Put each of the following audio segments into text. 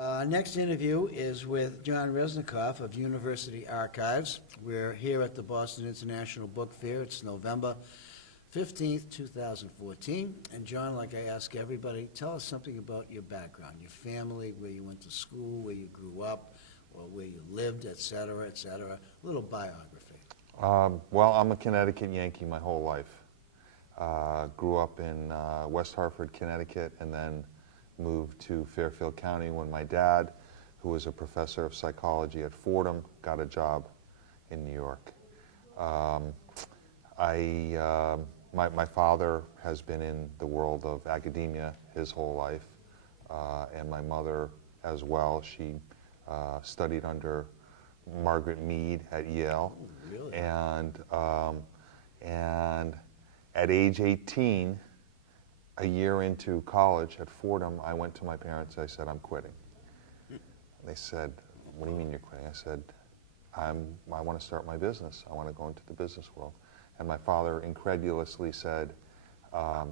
Next interview is with John Reznikoff of University Archives. We're here at the Boston International Book Fair. It's November 15th, 2014. And John, like I ask everybody, tell us something about your background, your family, where you went to school, where you grew up, or where you lived, et cetera, et cetera. A little biography. Well, I'm a Connecticut Yankee my whole life. Grew up in West Hartford, Connecticut, and then moved to Fairfield County when my dad, who was a professor of psychology at Fordham, got a job in New York. My father has been in the world of academia his whole life, and my mother as well. She studied under Margaret Mead at Yale. Oh, really? And at age 18, a year into college at Fordham, I went to my parents. I said, I'm quitting. They said, what do you mean you're quitting? I said, I want to start my business. I want to go into the business world. And my father incredulously said,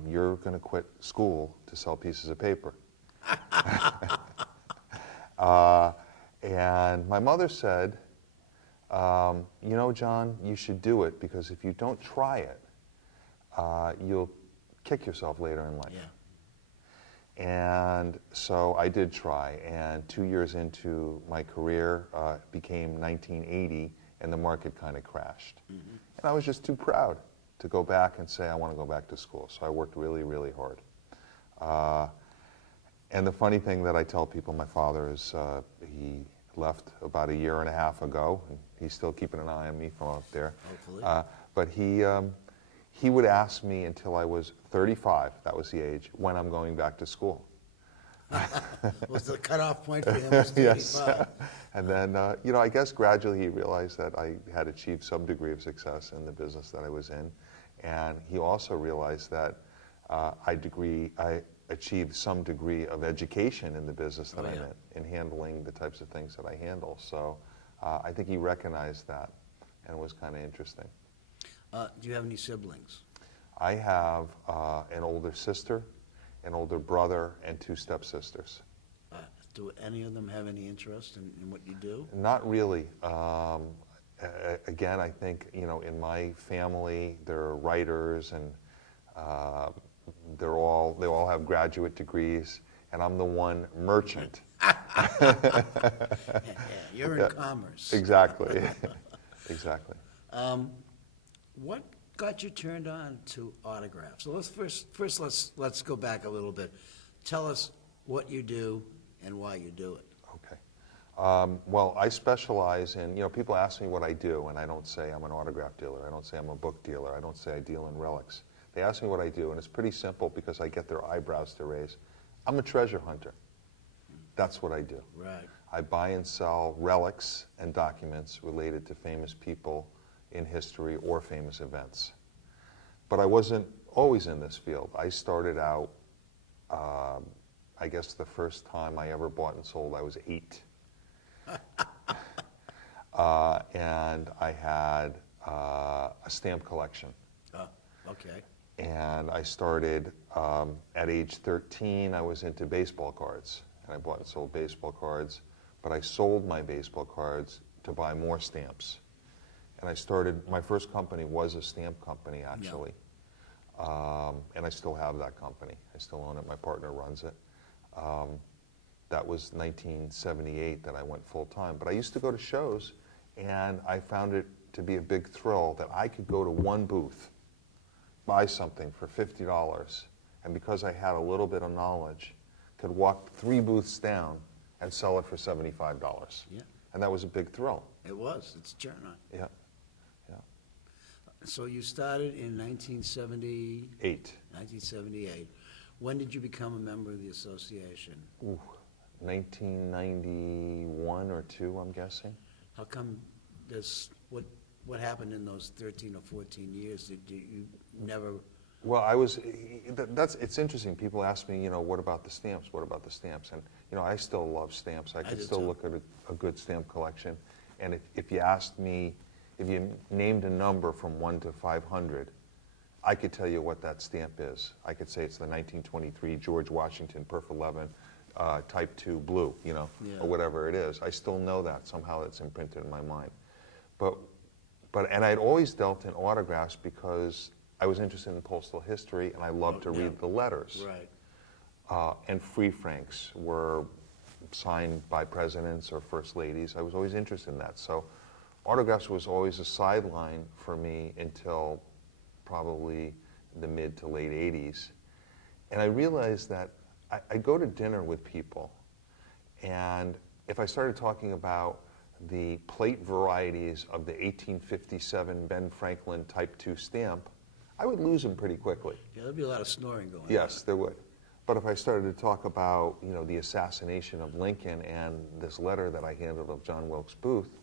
you're going to quit school to sell pieces of paper. And my mother said, you know, John, you should do it, because if you don't try it, you'll kick yourself later in life. Yeah. And so I did try, and 2 years into my career, it became 1980, and the market kind of crashed. Mm-hmm. And I was just too proud to go back and say, I want to go back to school. So I worked really, really hard. And the funny thing that I tell people, my father is, he left about a year and a half ago, and he's still keeping an eye on me from out there. Hopefully. But he would ask me until I was 35, that was the age, when I'm going back to school. Was the cutoff point for him was 35? Yes. And then, you know, I guess gradually he realized that I had achieved some degree of success in the business that I was in. And he also realized that I achieved some degree of education in the business that I'm in handling the types of things that I handle. So I think he recognized that, and it was kind of interesting. Do you have any siblings? I have an older sister, an older brother, and two stepsisters. Do any of them have any interest in what you do? Not really. Again, I think, you know, in my family, there are writers, and they all have graduate degrees, and I'm the one merchant. Yeah, you're in commerce. Exactly. Exactly. What got you turned on to autographs? So let's go back a little bit. Tell us what you do and why you do it. Okay. Well, I specialize in, you know, people ask me what I do, and I don't say I'm an autograph dealer. I don't say I'm a book dealer. I don't say I deal in relics. They ask me what I do, and it's pretty simple because I get their eyebrows to raise. I'm a treasure hunter. That's what I do. Right. I buy and sell relics and documents related to famous people in history or famous events. But I wasn't always in this field. I started out, I guess the first time I ever bought and sold, I was 8. And I had a stamp collection. Okay. And I started at age 13, I was into baseball cards. And I bought and sold baseball cards. But I sold my baseball cards to buy more stamps. And I started, my first company was a stamp company, actually. Yeah. And I still have that company. I still own it. My partner runs it. That was 1978 that I went full time. But I used to go to shows, and I found it to be a big thrill that I could go to one booth, buy something for $50, and because I had a little bit of knowledge, could walk 3 booths down and sell it for $75. Yeah. And that was a big thrill. It was. It's a turn on. Yeah. So you started in 1978. 1978. When did you become a member of the association? 1991 or 2, I'm guessing. How come what happened in those 13 or 14 years? Did you never? Well, it's interesting. People ask me, you know, what about the stamps? What about the stamps? And, you know, I still love stamps. I could still look at a good stamp collection. And if you asked me, if you named a number from 1 to 500, I could tell you what that stamp is. I could say it's the 1923 George Washington Perf 11 type 2 blue, you know, Yeah. or whatever it is. I still know that. Somehow it's imprinted in my mind. And I'd always dealt in autographs because I was interested in postal history and I loved to read the letters. Right. And free franks were signed by presidents or first ladies. I was always interested in that. So autographs was always a sideline for me until probably the mid to late 80s. And I realized that I go to dinner with people, and if I started talking about the plate varieties of the 1857 Ben Franklin Type 2 stamp, I would lose them pretty quickly. Yeah, there'd be a lot of snoring going on. Yes, there would. But if I started to talk about, you know, the assassination of Lincoln and this letter that I handled of John Wilkes Booth,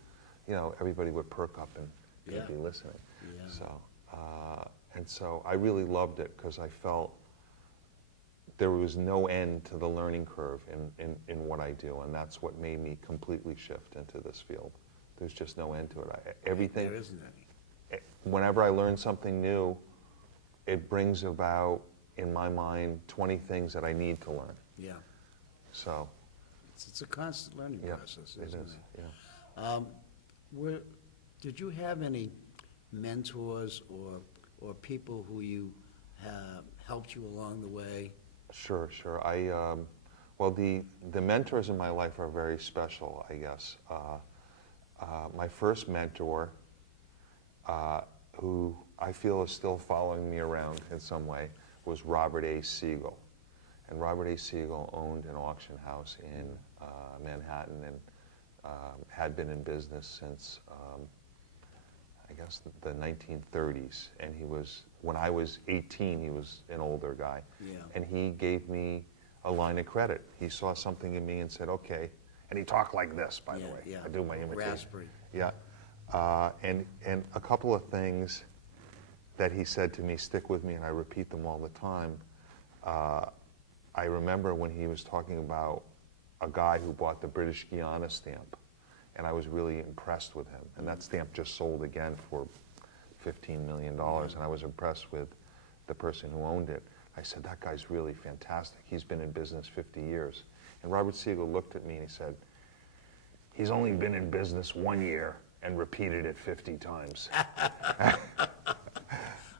you know, everybody would perk up and Yeah. be listening. Yeah. So I really loved it because I felt there was no end to the learning curve in what I do, and that's what made me completely shift into this field. There's just no end to it. Everything. There isn't any. Whenever I learn something new, it brings about, in my mind, 20 things that I need to learn. Yeah. So, It's a constant learning yeah, process, it isn't is. it? Yeah. Did you have any mentors or people who you have helped you along the way? Sure. Well, the mentors in my life are very special, I guess. My first mentor, who I feel is still following me around in some way, was Robert A. Siegel. And Robert A. Siegel owned an auction house in Manhattan and had been in business since, I guess, the 1930s. And he was, when I was 18, he was an older guy. Yeah. And he gave me a line of credit. He saw something in me and said, okay. And he talked like this, by the way. Yeah. I do my imitation. Raspberry. Yeah. And a couple of things that he said to me stick with me, and I repeat them all the time. I remember when he was talking about a guy who bought the British Guiana stamp, and I was really impressed with him. And that stamp just sold again for $15 million, and I was impressed with the person who owned it. I said, that guy's really fantastic. He's been in business 50 years. And Robert Siegel looked at me and he said, he's only been in business 1 year and repeated it 50 times.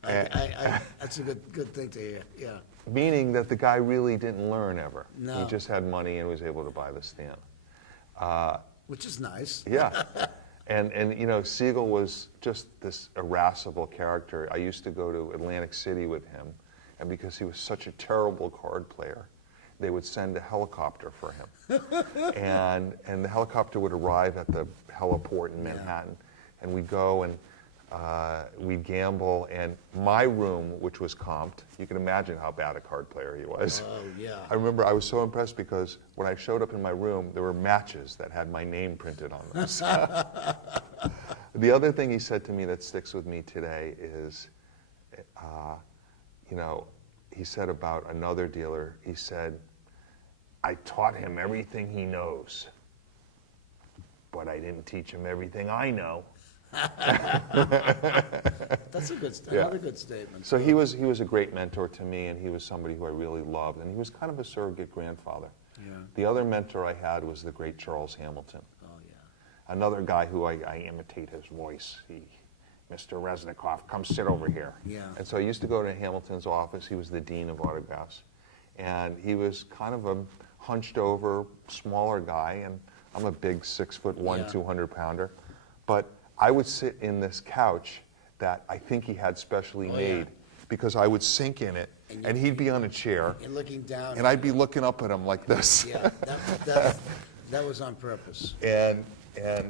That's a good thing to hear, yeah. Meaning that the guy really didn't learn ever. No. He just had money and was able to buy the stamp. Which is nice. Yeah. And you know, Siegel was just this irascible character. I used to go to Atlantic City with him, and because he was such a terrible card player, they would send a helicopter for him. and the helicopter would arrive at the heliport in Manhattan, and we'd go and we'd gamble, and my room, which was comped, you can imagine how bad a card player he was. Oh, yeah. I remember I was so impressed because when I showed up in my room, there were matches that had my name printed on them. The other thing he said to me that sticks with me today is, you know, he said about another dealer, he said, I taught him everything he knows, but I didn't teach him everything I know. That's a good, Yeah. another good statement. So he was a great mentor to me, and he was somebody who I really loved, and he was kind of a surrogate grandfather. Yeah. The other mentor I had was the great Charles Hamilton, Oh, yeah. another guy who I imitate his voice. Mr. Reznikoff, come sit over here. Yeah. And so I used to go to Hamilton's office. He was the dean of autographs, and he was kind of a hunched over, smaller guy, and I'm a big 6'1", Yeah. 200-pounder, but I would sit in this couch that I think he had specially Oh, yeah. made because I would sink in it, and he'd be on a chair, And looking down. and I'd be looking up at him like this. Yeah, that was on purpose. And I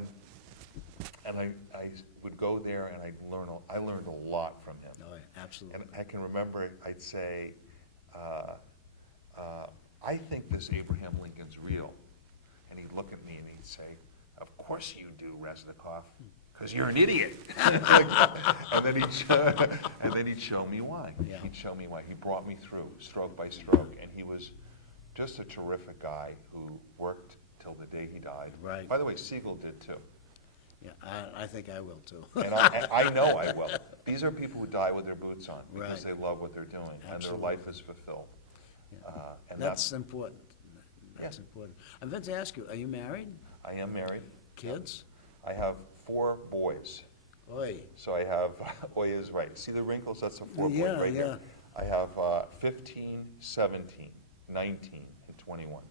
would go there, and I learned a lot from him. Oh, yeah, absolutely. And I can remember I'd say, I think this Abraham Lincoln's real. And he'd look at me and he'd say, of course you do, Reznikoff, because you're an idiot. and then he'd show me why. Yeah. He'd show me why. He brought me through, stroke by stroke, and he was just a terrific guy who worked till the day he died. Right. By the way, Siegel did too. Yeah, I think I will too. And I know I will. These are people who die with their boots on because Right. they love what they're doing, and their Absolutely. life is fulfilled. And That's important. That's important. I meant to ask you, are you married? I am married. Kids? I have 4 boys. Oy. So I have, Oy is right. See the wrinkles? That's a 4 boy Yeah, right yeah. there. I have 15, 17, 19, and 21.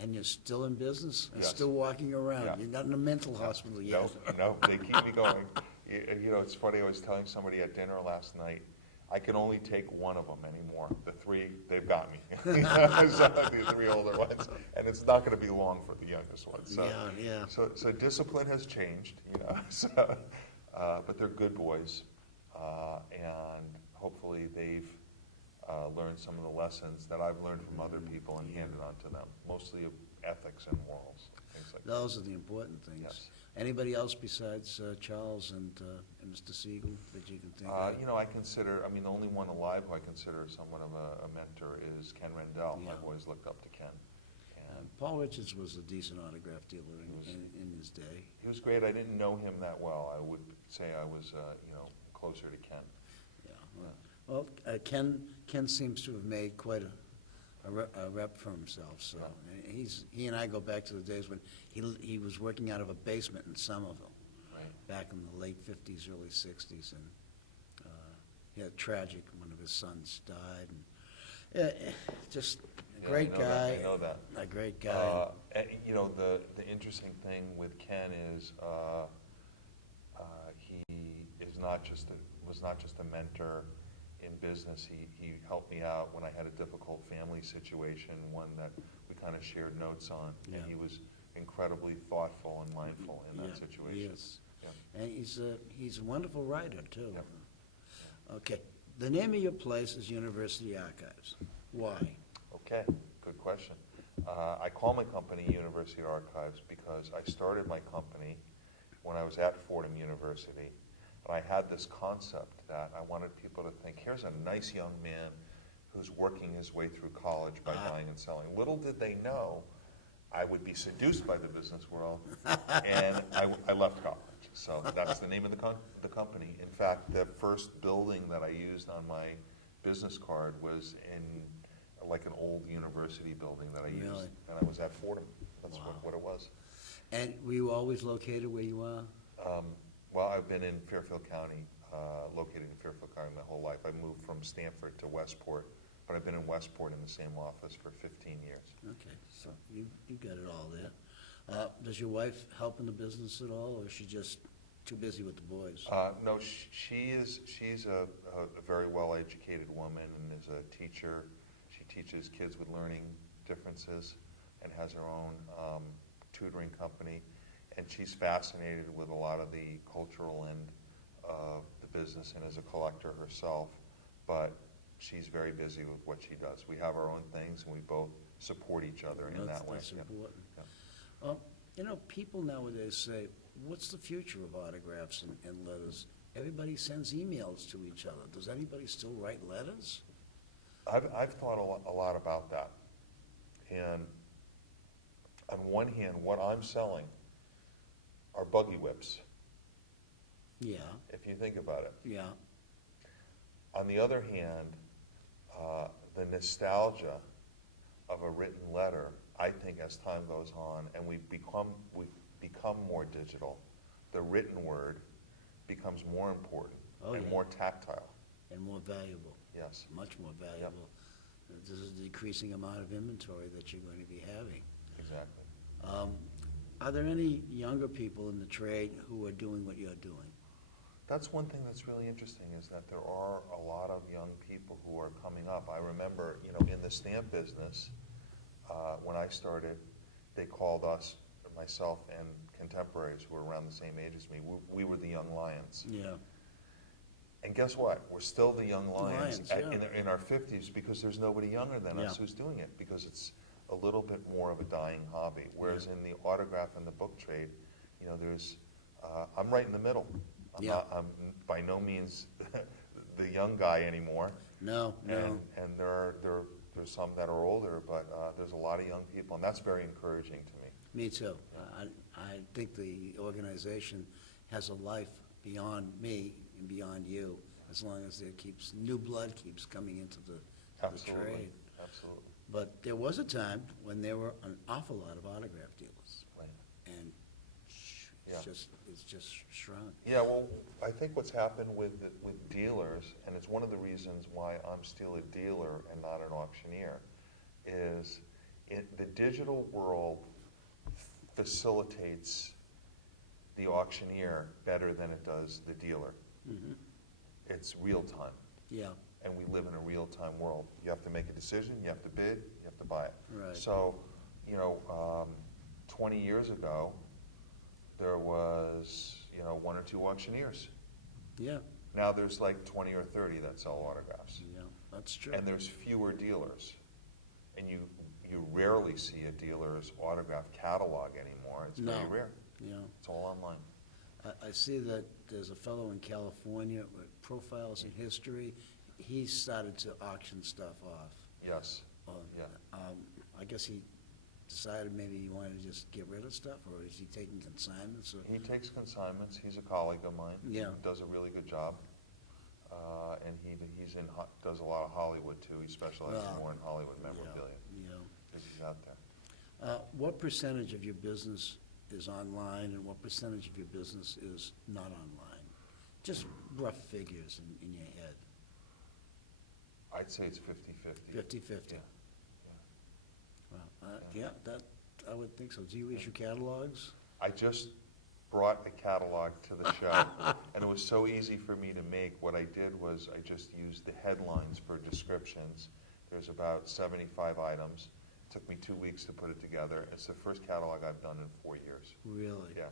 And you're still in business and Yes. still walking around? Yeah. You're not in a mental hospital yet? No, they keep me going. You know, it's funny, I was telling somebody at dinner last night, I can only take one of them anymore. The 3, they've got me. So, the 3 older ones, and it's not gonna be long for the youngest one. So, Yeah. So discipline has changed, you know, so, but they're good boys. And hopefully they've learned some of the lessons that I've learned from other people and handed on to them, mostly of ethics and morals, things like that. Those are the important things. Yes. Anybody else besides Charles and Mr. Siegel that you can think of? You know, I consider, I mean, the only one alive who I consider somewhat of a mentor is Ken Rendell. Yeah. I've always looked up to Ken. And Paul Richards was a decent autograph dealer in his day. he was great. I didn't know him that well. I would say I was, you know, closer to Ken. Yeah. Well, Ken seems to have made quite a rep for himself, so. Yeah. He and I go back to the days when he was working out of a basement in Somerville, Right. back in the late 50s, early 60s, and he had tragic, one of his sons died, and just a Yeah, great I know guy. that. I know that. A great guy. And, you know, the interesting thing with Ken is he is was not just a mentor in business. He helped me out when I had a difficult family situation, one that we kind of shared notes on. Yeah. And he was incredibly thoughtful and mindful in that Yeah, situation. Yes. Yeah. And he's a wonderful writer, too. Yep. Okay. The name of your place is University Archives. Why? Okay, good question. I call my company University Archives because I started my company when I was at Fordham University, and I had this concept that I wanted people to think, here's a nice young man who's working his way through college by buying and selling. Little did they know I would be seduced by the business world, and I left college. So that's the name of the company. In fact, the first building that I used on my business card was in like an old university building that I used. Really? And I was at Fordham. That's Wow. what it was. And were you always located where you are? Well, I've been in Fairfield County, located in Fairfield County my whole life. I moved from Stamford to Westport, but I've been in Westport in the same office for 15 years. Okay, so you got it all there. Does your wife help in the business at all, or is she just too busy with the boys? No, she's a very well-educated woman and is a teacher. She teaches kids with learning differences and has her own tutoring company. And she's fascinated with a lot of the cultural end of the business and is a collector herself. But she's very busy with what she does. We have our own things and we both support each other in that way. That's Yeah. important. Yeah. You know, people nowadays say, what's the future of autographs and letters? Everybody sends emails to each other. Does anybody still write letters? I've thought a lot about that. And on one hand, what I'm selling are buggy whips, Yeah, if you think about it. yeah, On the other hand, the nostalgia of a written letter, I think as time goes on and we become more digital, the written word becomes more important and yeah. more tactile. and more valuable, Yes, much more valuable. This is a decreasing amount of inventory that you're going to be having. exactly. Are there any younger people in the trade who are doing what you're doing? That's one thing that's really interesting is that there are a lot of young people who are coming up. I remember, you know, in the stamp business, when I started, they called us, myself and contemporaries who were around the same age as me, we were the young lions. Yeah, And guess what? We're still the young lions Lions, in our 50s because there's nobody younger than us Yeah. who's doing it because it's a little bit more of a dying hobby. Whereas in the autograph and the book trade, you know, there's, I'm right in the middle. I'm by no means the young guy anymore. no. And there's some that are older, but there's a lot of young people, and that's very encouraging to me. Me too. I think the organization has a life beyond me and beyond you, as long as new blood keeps coming into the trade. Absolutely. But there was a time when there were an awful lot of autograph dealers, Right. and Yeah. it's just shrunk. Yeah, well, I think what's happened with dealers, and it's one of the reasons why I'm still a dealer and not an auctioneer, is the digital world facilitates the auctioneer better than it does the dealer. Mhm. It's real time, Yeah, and we live in a real time world. You have to make a decision, you have to bid, you have to buy it. right. So, 20 years ago, there was, one or two auctioneers. Yeah, Now there's like 20 or 30 that sell autographs. yeah, that's true. And there's fewer dealers. And you rarely see a dealer's autograph catalog anymore. It's very No. rare. Yeah. It's all online. I see that there's a fellow in California with profiles in history. He started to auction stuff off. Yes. Yeah. I guess he decided maybe he wanted to just get rid of stuff, or is he taking consignments? Or He takes consignments. He's a colleague of mine. Yeah. He does a really good job. And does a lot of Hollywood too. He specializes Wow. more in Hollywood memorabilia. Yeah. Because he's out there. What percentage of your business is online, and what percentage of your business is not online? Just rough figures in your head. I'd say it's 50-50. 50/50. Yeah. Wow. Yeah, that, I would think so. Do you issue catalogs? I just brought a catalog to the show, and it was so easy for me to make. What I did was I just used the headlines for descriptions. There's about 75 items. It took me 2 weeks to put it together. It's the first catalog I've done in 4 years. Really? Yeah.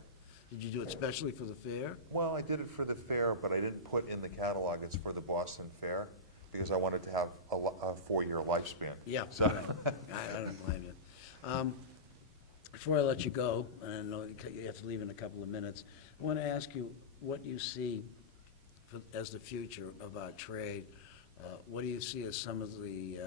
Did you do it specially for the fair? Well, I did it for the fair, but I didn't put in the catalog it's for the Boston Fair, because I wanted to have a 4-year lifespan. Yeah, So, right. I don't blame you. Before I let you go, and I know you have to leave in a couple of minutes, I want to ask you what you see as the future of our trade. What do you see as some of the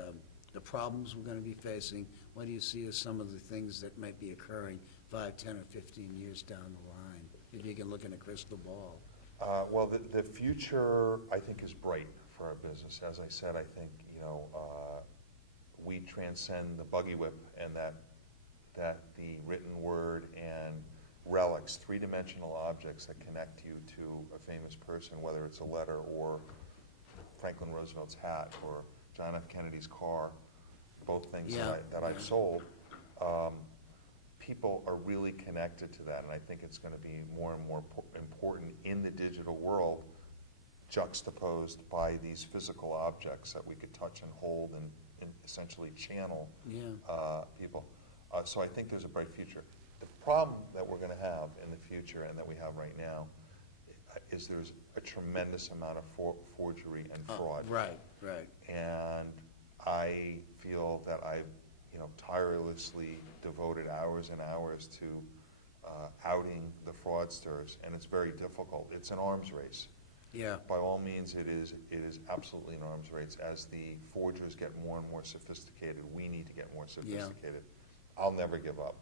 problems we're going to be facing? What do you see as some of the things that might be occurring 5, 10, or 15 years down the line? If you can look in a crystal ball. well, the future, I think, is bright for our business. As I said, I think, we transcend the buggy whip, and that the written word and relics, three-dimensional objects that connect you to a famous person, whether it's a letter or Franklin Roosevelt's hat or John F. Kennedy's car, both things that I've sold, people are really connected to that, and I think it's going to be more and more important in the digital world, juxtaposed by these physical objects that we could touch and hold and essentially channel people. So I think there's a bright future. The problem that we're going to have in the future, and that we have right now, is there's a tremendous amount of forgery and fraud. Right. And I feel that I've tirelessly devoted hours and hours to outing the fraudsters, and it's very difficult. It's an arms race. Yeah. By all means, it is absolutely an arms race. As the forgers get more and more sophisticated, we need to get more sophisticated. I'll never give up,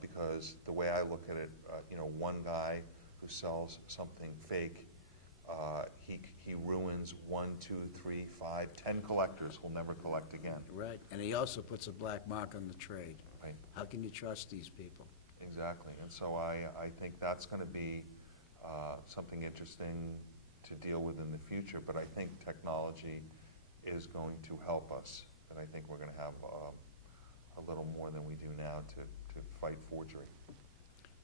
because the way I look at it, one guy who sells something fake, he ruins 1, 2, 3, 5, 10 collectors who'll never collect again. Right, and he also puts a black mark on the trade. Right. How can you trust these people? Exactly, and so I think that's going to be something interesting to deal with in the future, but I think technology is going to help us, and I think we're going to have a little more than we do now to fight forgery.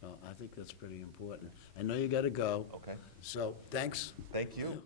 Well, I think that's pretty important. I know you got to go. Okay, So, thanks. thank you. Yeah.